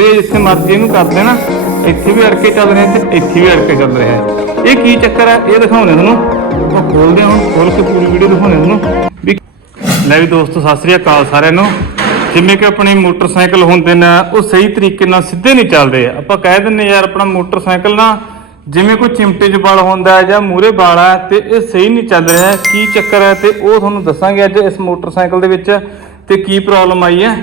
ਇਹ ਜਿੱਥੇ ਮਰਜ਼ੀ ਇਹਨੂੰ ਕਰਦੇ ਨਾ ਇੱਥੇ ਵੀ ਅੜਕੇ ਚੱਲ ਰਿਹਾ ਤੇ ਇੱਥੇ ਵੀ ਅੜਕੇ ਚੱਲ ਰਿਹਾ ਇਹ ਕੀ ਚੱਕਰ ਹੈ ਇਹ ਦਿਖਾਉਂਦੇ ਤੁਹਾਨੂੰ। ਉਹ ਖੋਲਦੇ ਹਾਂ ਖੋਲ ਕੇ ਪੂਰੀ ਵੀਡੀਓ ਦਿਖਾਉਣੇ ਤੁਹਾਨੂੰ। ਵੀ ਲੈ ਵੀ ਦੋਸਤੋ, ਸਤਿ ਸ੍ਰੀ ਅਕਾਲ ਸਾਰਿਆਂ ਨੂੰ। ਜਿਵੇਂ ਕਿ ਆਪਣੇ ਮੋਟਰਸਾਈਕਲ ਹੁੰਦੇ ਨੇ ਉਹ ਸਹੀ ਤਰੀਕੇ ਨਾਲ ਸਿੱਧੇ ਨਹੀਂ ਚੱਲਦੇ ਆਪਾਂ ਕਹਿ ਦਿੰਨੇ ਯਾਰ, ਆਪਣਾ ਮੋਟਰਸਾਈਕਲ ਨਾ ਜਿਵੇਂ ਕੋਈ ਚਿਮਟੇ 'ਚ ਬਲ ਹੁੰਦਾ ਜਾਂ ਮੂਰੇ ਬਲ ਹੈ ਤੇ ਇਹ ਸਹੀ ਨਹੀਂ ਚੱਲ ਰਿਹਾ। ਕੀ ਚੱਕਰ ਹੈ? ਤੇ ਉਹ ਤੁਹਾਨੂੰ ਦੱਸਾਂਗੇ ਅੱਜ ਇਸ ਮੋਟਰਸਾਈਕਲ ਦੇ ਵਿੱਚ ਤੇ ਕੀ ਪ੍ਰੋਬਲਮ ਆਈ ਹੈ।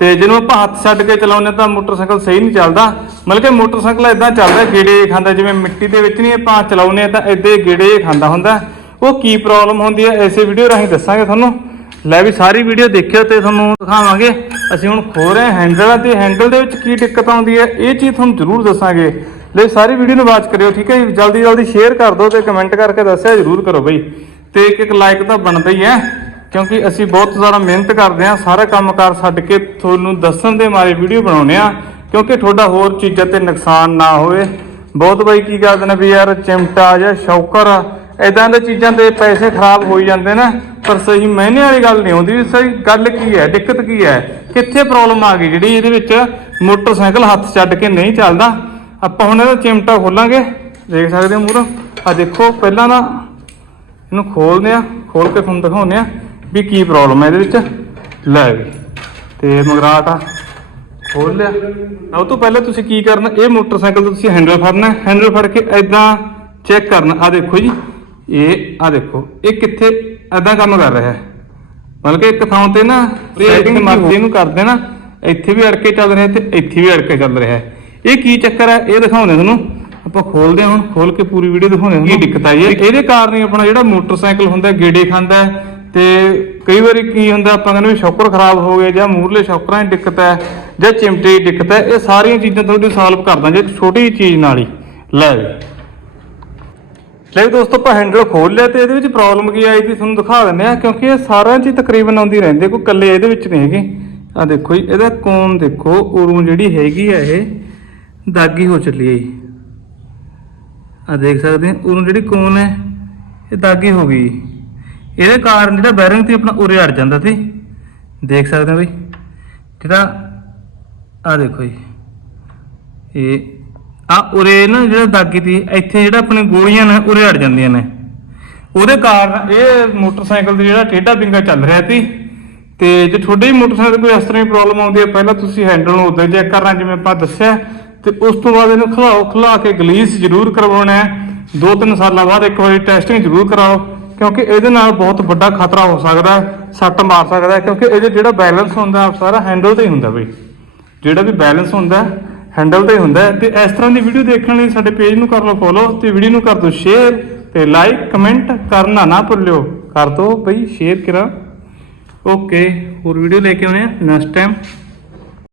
ਤੇ ਜਿਹਨੂੰ ਆਪਾਂ ਹੱਥ ਛੱਡ ਕੇ ਚਲਾਉਂਦੇ ਤਾਂ ਮੋਟਰਸਾਈਕਲ ਸਹੀ ਨਹੀਂ ਚੱਲਦਾ। ਮਤਲਬ ਕਿ ਮੋਟਰਸਾਈਕਲ ਇਦਾਂ ਚੱਲਦਾ, ਗੇੜੇ ਖਾਂਦਾ, ਜਿਵੇਂ ਮਿੱਟੀ ਦੇ ਵਿੱਚ ਨਹੀਂ ਆਪਾਂ ਚਲਾਉਂਦੇ ਤਾਂ ਇਦਾਂ ਗੇੜੇ ਖਾਂਦਾ ਹੁੰਦਾ। ਉਹ ਕੀ ਪ੍ਰੋਬਲਮ ਹੁੰਦੀ ਹੈ ਐਸੇ ਵੀਡੀਓ ਰਾਹੀਂ ਦੱਸਾਂਗੇ ਤੁਹਾਨੂੰ। ਲੈ ਵੀ ਸਾਰੀ ਵੀਡੀਓ ਦੇਖਿਓ ਤੇ ਤੁਹਾਨੂੰ ਦਿਖਾਵਾਂਗੇ। ਅਸੀਂ ਹੁਣ ਖੋ ਰਹੇ ਹੈਂਡਲ ਤੇ ਹੈਂਡਲ ਦੇ ਵਿੱਚ ਕੀ ਦਿੱਕਤ ਆਉਂਦੀ ਹੈ, ਇਹ ਚੀਜ਼ ਤੁਹਾਨੂੰ ਜ਼ਰੂਰ ਦੱਸਾਂਗੇ। ਲੈ ਸਾਰੀ ਵੀਡੀਓ ਨੂੰ ਵਾਚ ਕਰਿਓ, ਠੀਕ ਹੈ ਜੀ? ਜਲਦੀ ਜਲਦੀ ਸ਼ੇਅਰ ਕਰ ਦਿਓ ਤੇ ਕਮੈਂਟ ਕਰਕੇ ਦੱਸਿਆ ਜ਼ਰੂਰ ਕਰੋ ਬਈ। ਤੇ ਇੱਕ ਇੱਕ ਲਾਈਕ ਤਾਂ ਬਣਦਾ ਹੀ ਹੈ। ਕਿਉਂਕਿ ਅਸੀਂ ਬਹੁਤ ਜ਼ਿਆਦਾ ਮਿਹਨਤ ਕਰਦੇ ਹਾਂ, ਸਾਰਾ ਕੰਮਕਾਰ ਛੱਡ ਕੇ ਤੁਹਾਨੂੰ ਦੱਸਣ ਦੇ ਮਾਰੇ ਵੀਡੀਓ ਬਣਾਉਨੇ ਆ ਕਿਉਂਕਿ ਤੁਹਾਡਾ ਹੋਰ ਚੀਜ਼ਾਂ ਤੇ ਨੁਕਸਾਨ ਨਾ ਹੋਵੇ। ਬਹੁਤ ਬਾਈ ਕੀ ਕਰਦੇ ਨੇ ਵੀ ਯਾਰ, ਚਿਮਟਾ ਜਾਂ ਸ਼ੌਕਰ ਇਦਾਂ ਦੇ ਚੀਜ਼ਾਂ ਦੇ ਪੈਸੇ ਖਰਾਬ ਹੋਈ ਜਾਂਦੇ ਨੇ, ਪਰ ਸਹੀ ਮਹੀਨੇ ਵਾਲੀ ਗੱਲ ਨਹੀਂ ਆਉਂਦੀ ਵੀ ਸਹੀ ਗੱਲ ਕੀ ਹੈ, ਦਿੱਕਤ ਕੀ ਹੈ, ਕਿੱਥੇ ਪ੍ਰੋਬਲਮ ਆ ਗਈ ਜਿਹੜੀ ਇਹਦੇ ਵਿੱਚ ਮੋਟਰਸਾਈਕਲ ਹੱਥ ਛੱਡ ਕੇ ਨਹੀਂ ਚੱਲਦਾ। ਆਪਾਂ ਹੁਣ ਇਹਦਾ ਚਿਮਟਾ ਖੋਲਾਂਗੇ, ਦੇਖ ਸਕਦੇ ਹੋ ਮੂਰ ਆ ਦੇਖੋ, ਪਹਿਲਾਂ ਨਾ ਇਹਨੂੰ ਖੋਲਦੇ ਆ ਖੋਲ ਕੇ ਤੁਹਾਨੂੰ ਦਿਖਾਉਂਦੇ ਆ ਵੀ ਕੀ ਪ੍ਰੋਬਲਮ ਹੈ ਇਹਦੇ ਵਿੱਚ? ਲੈ ਵੀ। ਤੇ ਮਗਰਾਟ ਆ ਖੋਲ ਲਿਆ। ਉਹ ਤੋਂ ਪਹਿਲਾਂ ਤੁਸੀਂ ਕੀ ਕਰਨਾ? ਇਹ ਮੋਟਰਸਾਈਕਲ ਦਾ ਤੁਸੀਂ ਹੈਂਡਲ ਫੜਨਾ ਹੈਂਡਲ ਫੜ ਕੇ ਐਦਾਂ ਚੈੱਕ ਕਰਨਾ। ਆ ਦੇਖੋ ਜੀ। ਇਹ ਆ ਦੇਖੋ। ਇਹ ਕਿੱਥੇ ਐਦਾਂ ਕੰਮ ਕਰ ਰਿਹਾ ਹੈ। ਮਤਲਬ ਕਿ ਇੱਕ ਥਾਂ ਤੇ ਨਾ ਸੈਟਿੰਗ ਮਰਜ਼ੀ ਨੂੰ ਕਰਦੇ ਨਾ ਇੱਥੇ ਵੀ ਅੜ ਕੇ ਚੱਲ ਰਿਹਾ ਤੇ ਇੱਥੇ ਵੀ ਅੜ ਕੇ ਚੱਲ ਰਿਹਾ ਹੈ। ਇਹ ਕੀ ਚੱਕਰ ਹੈ? ਇਹ ਦਿਖਾਉਂਦੇ ਤੁਹਾਨੂੰ। ਆਪਾਂ ਖੋਲਦੇ ਹਾਂ ਹੁਣ। ਖੋਲ ਕੇ ਪੂਰੀ ਵੀਡੀਓ ਦਿਖਾਉਂਦੇ ਹਾਂ। ਕੀ ਦਿੱਕਤ ਆਈ ਹੈ? ਇਹਦੇ ਕਾਰਨ ਹੀ ਆਪਣਾ ਜਿਹੜਾ ਮੋਟਰਸਾਈਕਲ ਹੁੰਦਾ ਗੇੜੇ ਖਾਂਦਾ ਹੈ ਤੇ ਕਈ ਵਾਰੀ ਕੀ ਹੁੰਦਾ, ਆਪਾਂ ਕਹਿੰਦੇ ਵੀ ਸ਼ੌਕਰ ਖਰਾਬ ਹੋ ਗਏ ਜਾਂ ਮੂਰਲੇ ਸ਼ੌਕਰਾਂ ਦੀ ਦਿੱਕਤ ਹੈ ਜਾਂ ਚਿਮਟੇ ਦੀ ਦਿੱਕਤ ਹੈ, ਇਹ ਸਾਰੀਆਂ ਚੀਜ਼ਾਂ ਤੁਹਾਡੀ ਸੋਲਵ ਕਰ ਦਾਂਗੇ ਇੱਕ ਛੋਟੀ ਚੀਜ਼ ਨਾਲ ਹੀ। ਲੈ ਵੀ ਲੈ ਵੀ ਦੋਸਤੋ, ਆਪਾਂ ਹੈਂਡਲ ਖੋਲ ਲਿਆ ਤੇ ਇਹਦੇ ਵਿੱਚ ਪ੍ਰੋਬਲਮ ਕੀ ਆਈ ਸੀ ਤੁਹਾਨੂੰ ਦਿਖਾ ਦਿੰਦੇ ਆ ਕਿਉਂਕਿ ਇਹ ਸਾਰਿਆਂ 'ਚ ਤਕਰੀਬਨ ਆਉਂਦੀ ਰਹਿੰਦੀ ਕੋਈ ਇਕੱਲੇ ਇਹਦੇ ਵਿੱਚ ਨਹੀਂ ਹੈਗੇ। ਆ ਦੇਖੋ ਜੀ, ਇਹਦਾ ਕੋਨ ਦੇਖੋ, ਉਰੂ ਜਿਹੜੀ ਹੈਗੀ ਆ ਇਹ, ਦਾਗੀ ਹੋ ਚੱਲੀ ਹੈ ਜੀ। ਆ ਦੇਖ ਸਕਦੇ ਆ ਉਰੂ ਜਿਹੜੀ ਕੋਨ ਹੈ, ਇਹ ਦਾਗੀ ਹੋ ਗਈ ਇਹਦੇ ਕਾਰਨ ਜਿਹੜਾ ਬੈਰਿੰਗ ਤੇ ਆਪਣਾ ਉਰੇ ਅੜ ਜਾਂਦਾ ਸੀ। ਦੇਖ ਸਕਦੇ ਹੋ ਬਈ। ਜਿਹੜਾ ਆ ਦੇਖੋ ਜੀ। ਇਹ ਆ ਉਰੇ ਨਾ ਜਿਹੜਾ ਦਾਗੀ ਤੀ ਇੱਥੇ ਜਿਹੜਾ ਆਪਣੇ ਗੋਲੀਆਂ ਨੇ, ਉਰੇ ਅੜ ਜਾਂਦੀਆਂ ਨੇ। ਉਹਦੇ ਕਾਰਨ ਇਹ ਮੋਟਰਸਾਈਕਲ ਦਾ ਜਿਹੜਾ ਟੇਢਾ ਬਿੰਗਾ ਚੱਲ ਰਿਹਾ ਸੀ। ਤੇ ਜੇ ਤੁਹਾਡੇ ਵੀ ਮੋਟਰਸਾਈਕਲ ਕੋਈ ਇਸ ਤਰ੍ਹਾਂ ਦੀ ਪ੍ਰੋਬਲਮ ਆਉਂਦੀ ਹੈ, ਪਹਿਲਾਂ ਤੁਸੀਂ ਹੈਂਡਲ ਨੂੰ ਉਦੋਂ ਚੈੱਕ ਕਰਨਾ, ਜਿਵੇਂ ਆਪਾਂ ਦੱਸਿਆ। ਤੇ ਉਸ ਤੋਂ ਬਾਅਦ ਇਹਨੂੰ ਖਲਾਓ, ਖਲਾ ਕੇ ਗਲੀਸ ਜ਼ਰੂਰ ਕਰਵਾਉਣਾ ਹੈ। ਦੋ ਤਿੰਨ ਸਾਲਾਂ ਬਾਅਦ ਇੱਕ ਵਾਰੀ ਟੈਸਟਿੰਗ ਜ਼ਰੂਰ ਕਰਾਓ। ਕਿਉਂਕਿ ਇਹਦੇ ਨਾਲ ਬਹੁਤ ਵੱਡਾ ਖਤਰਾ ਹੋ ਸਕਦਾ ਹੈ ਸੱਟ ਮਾਰ ਸਕਦਾ ਹੈ ਕਿਉਂਕਿ ਇਹਦੇ ਜਿਹੜਾ ਬੈਲੈਂਸ ਹੁੰਦਾ ਹੈ, ਸਾਰਾ ਹੈਂਡਲ ਤੇ ਹੀ ਹੁੰਦਾ ਬਈ। ਜਿਹੜਾ ਵੀ ਬੈਲੈਂਸ ਹੁੰਦਾ ਹੈਂਡਲ ਤੇ ਹੀ ਹੁੰਦਾ ਹੈ। ਤੇ ਇਸ ਤਰ੍ਹਾਂ ਦੀ ਵੀਡੀਓ ਦੇਖਣ ਲਈ ਸਾਡੇ ਪੇਜ ਨੂੰ ਕਰ ਲਓ ਫੋਲੋ ਤੇ ਵੀਡੀਓ ਨੂੰ ਕਰ ਦਿਓ ਸ਼ੇਅਰ ਤੇ ਲਾਈਕ ਕਮੈਂਟ ਕਰਨਾ ਨਾ ਭੁੱਲਿਓ। ਕਰ ਦਿਓ ਬਈ ਸ਼ੇਅਰ ਕਰਾਂ। ਓਕੇ ਹੋਰ ਵੀਡੀਓ ਲੈ ਕੇ ਆਉਣੇ ਆ। Next time